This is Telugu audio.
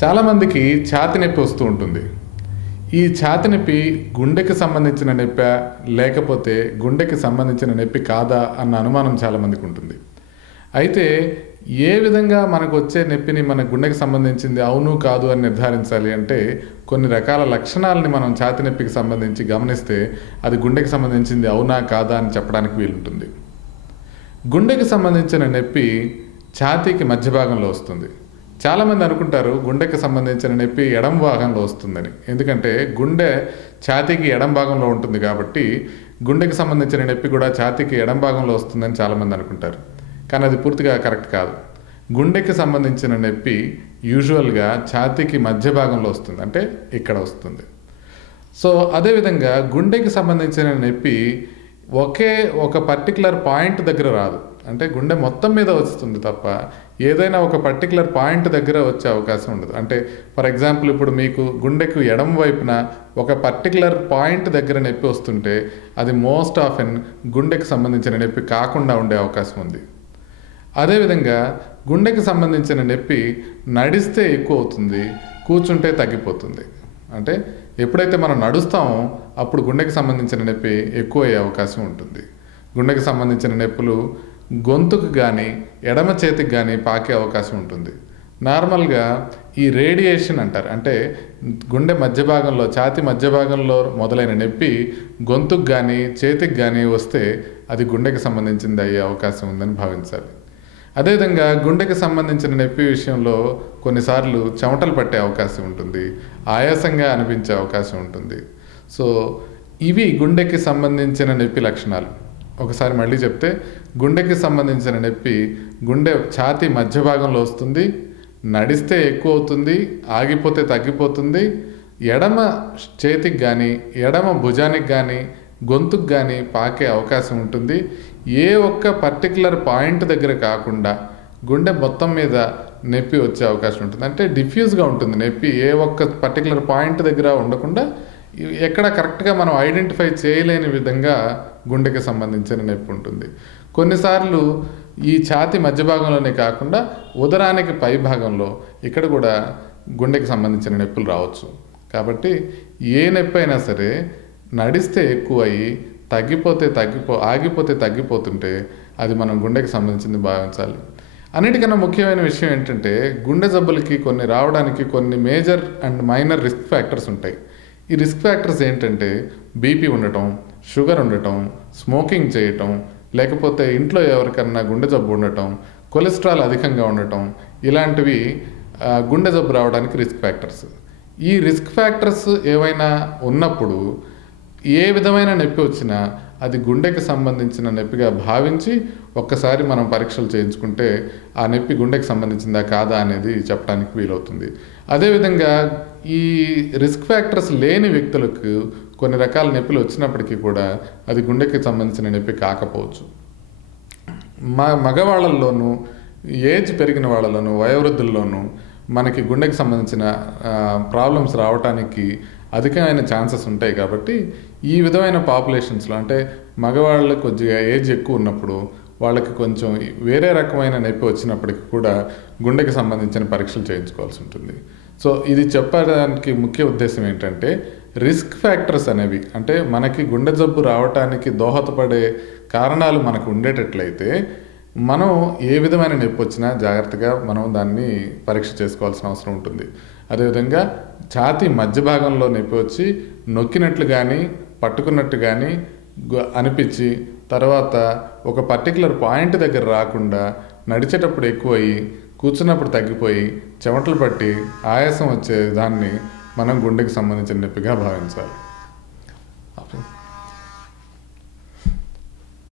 చాలామందికి ఛాతి నొప్పి వస్తూ ఉంటుంది. ఈ ఛాతి నొప్పి గుండెకి సంబంధించిన నొప్పి లేకపోతే గుండెకి సంబంధించిన నొప్పి కాదా అన్న అనుమానం చాలామందికి ఉంటుంది. అయితే ఏ విధంగా మనకు వచ్చే నొప్పిని మన గుండెకి సంబంధించింది అవును కాదు అని నిర్ధారించాలి అంటే కొన్ని రకాల లక్షణాలని మనం ఛాతి నొప్పికి సంబంధించి గమనిస్తే అది గుండెకి సంబంధించింది అవునా కాదా అని చెప్పడానికి వీలుంటుంది. గుండెకి సంబంధించిన నొప్పి ఛాతీకి మధ్య భాగంలో వస్తుంది. చాలామంది అనుకుంటారు గుండెకి సంబంధించిన నొప్పి ఎడమ భాగంలో వస్తుందని. ఎందుకంటే గుండె ఛాతీకి ఎడమ భాగంలో ఉంటుంది కాబట్టి గుండెకి సంబంధించిన నొప్పి కూడా ఛాతీకి ఎడమ భాగంలో వస్తుందని చాలామంది అనుకుంటారు. కానీ అది పూర్తిగా కరెక్ట్ కాదు. గుండెకి సంబంధించిన నొప్పి యూజువల్గా ఛాతీకి మధ్య భాగంలో వస్తుంది, అంటే ఇక్కడ వస్తుంది. సో అదేవిధంగా గుండెకి సంబంధించిన నొప్పి ఒక పర్టికులర్ పాయింట్ దగ్గర రాదు. అంటే గుండె మొత్తం మీద వస్తుంది తప్ప ఏదైనా ఒక పర్టికులర్ పాయింట్ దగ్గర వచ్చే అవకాశం ఉండదు. అంటే ఫర్ ఎగ్జాంపుల్ ఇప్పుడు మీకు గుండెకు ఎడమ వైపున ఒక పర్టికులర్ పాయింట్ దగ్గర నొప్పి వస్తుంటే అది మోస్ట్ ఆఫెన్ గుండెకి సంబంధించిన నొప్పి కాకుండా ఉండే అవకాశం ఉంది. అదేవిధంగా గుండెకి సంబంధించిన నొప్పి నడిస్తే ఎక్కువ అవుతుంది, కూర్చుంటే తగ్గిపోతుంది. అంటే ఎప్పుడైతే మనం నడుస్తామో అప్పుడు గుండెకి సంబంధించిన నొప్పి ఎక్కువ అయ్యే అవకాశం ఉంటుంది. గుండెకి సంబంధించిన నొప్పులు గొంతుకు కానీ ఎడమ చేతికి కానీ పాకే అవకాశం ఉంటుంది. నార్మల్గా ఈ రేడియేషన్ అంటారు, అంటే గుండె మధ్య భాగంలో ఛాతీ మధ్య భాగంలో మొదలైన నొప్పి గొంతుకు కానీ చేతికి కానీ వస్తే అది గుండెకి సంబంధించింది అయ్యే అవకాశం ఉందని భావించాలి. అదేవిధంగా గుండెకి సంబంధించిన నొప్పి విషయంలో కొన్నిసార్లు చెమటలు పట్టే అవకాశం ఉంటుంది, ఆయాసంగా అనిపించే అవకాశం ఉంటుంది. సో ఇవి గుండెకి సంబంధించిన నొప్పి లక్షణాలు. ఒకసారి మళ్ళీ చెప్తే గుండెకి సంబంధించిన నొప్పి గుండె ఛాతీ మధ్య భాగంలో వస్తుంది, నడిస్తే ఎక్కువ అవుతుంది, ఆగిపోతే తగ్గిపోతుంది, ఎడమ చేతికి కానీ ఎడమ భుజానికి కానీ గొంతుకు కానీ పాకే అవకాశం ఉంటుంది. ఏ ఒక్క పర్టికులర్ పాయింట్ దగ్గర కాకుండా గుండె మొత్తం మీద నొప్పి వచ్చే అవకాశం ఉంటుంది. అంటే డిఫ్యూజ్గా ఉంటుంది నొప్పి, ఏ ఒక్క పర్టికులర్ పాయింట్ దగ్గర ఉండకుండా ఎక్కడ కరెక్ట్గా మనం ఐడెంటిఫై చేయలేని విధంగా గుండెకి సంబంధించిన నొప్పి ఉంటుంది. కొన్నిసార్లు ఈ ఛాతీ మధ్య భాగంలోనే కాకుండా ఉదరానికి పై భాగంలో ఇక్కడ కూడా గుండెకి సంబంధించిన నొప్పులు రావచ్చు. కాబట్టి ఏ నొప్పి అయినా సరే నడిస్తే ఎక్కువ అయ్యి ఆగిపోతే తగ్గిపోతుంటే అది మనం గుండెకి సంబంధించింది భావించాలి. అన్నిటికన్నా ముఖ్యమైన విషయం ఏంటంటే గుండె జబ్బులకి కొన్ని రావడానికి కొన్ని major and minor risk factors ఉంటాయి. ఈ రిస్క్ ఫ్యాక్టర్స్ ఏంటంటే బీపీ ఉండటం, షుగర్ ఉండటం, స్మోకింగ్ చేయటం, లేకపోతే ఇంట్లో ఎవరికన్నా గుండె జబ్బు ఉండటం, కొలెస్ట్రాల్ అధికంగా ఉండటం, ఇలాంటివి గుండె జబ్బు రావడానికి రిస్క్ ఫ్యాక్టర్స్. ఈ రిస్క్ ఫ్యాక్టర్స్ ఏవైనా ఉన్నప్పుడు ఏ విధమైన నొప్పి వచ్చినా అది గుండెకి సంబంధించిన నొప్పిగా భావించి ఒక్కసారి మనం పరీక్షలు చేయించుకుంటే ఆ నొప్పి గుండెకి సంబంధించిందా కాదా అనేది చెప్పడానికి వీలవుతుంది. అదేవిధంగా ఈ రిస్క్ ఫ్యాక్టర్స్ లేని వ్యక్తులకు కొన్ని రకాల నొప్పులు వచ్చినప్పటికీ కూడా అది గుండెకి సంబంధించిన నొప్పి కాకపోవచ్చు. మగవాళ్ళల్లోనూ ఏజ్ పెరిగిన వాళ్ళలోనూ వయోవృద్ధుల్లోనూ మనకి గుండెకి సంబంధించిన ప్రాబ్లమ్స్ రావడానికి అధికమైన ఛాన్సెస్ ఉంటాయి. కాబట్టి ఈ విధమైన పాపులేషన్స్లో అంటే మగవాళ్ళకి కొద్దిగా ఏజ్ ఎక్కువ ఉన్నప్పుడు వాళ్ళకి కొంచెం వేరే రకమైన నొప్పి వచ్చినప్పటికీ కూడా గుండెకి సంబంధించిన పరీక్షలు చేయించుకోవాల్సి ఉంటుంది. సో ఇది చెప్పడానికి ముఖ్య ఉద్దేశం ఏంటంటే రిస్క్ ఫ్యాక్టర్స్ అనేవి అంటే మనకి గుండె జబ్బు రావడానికి దోహదపడే కారణాలు మనకు ఉండేటట్లయితే మనం ఏ విధమైన నొప్పి వచ్చినా జాగ్రత్తగా మనం దాన్ని పరీక్ష చేసుకోవాల్సిన అవసరం ఉంటుంది. అదేవిధంగా ఛాతీ మధ్య భాగంలో నొప్పి వచ్చి నొక్కినట్లు కానీ పట్టుకున్నట్టు కానీ అనిపించి తర్వాత ఒక పర్టికులర్ పాయింట్ దగ్గర రాకుండా నడిచేటప్పుడు ఎక్కువయ్యి కూర్చున్నప్పుడు తగ్గిపోయి చెమటలు పట్టి ఆయాసం వచ్చే దాన్ని మనం గుండెకి సంబంధించిన నొప్పిగా భావించాలి.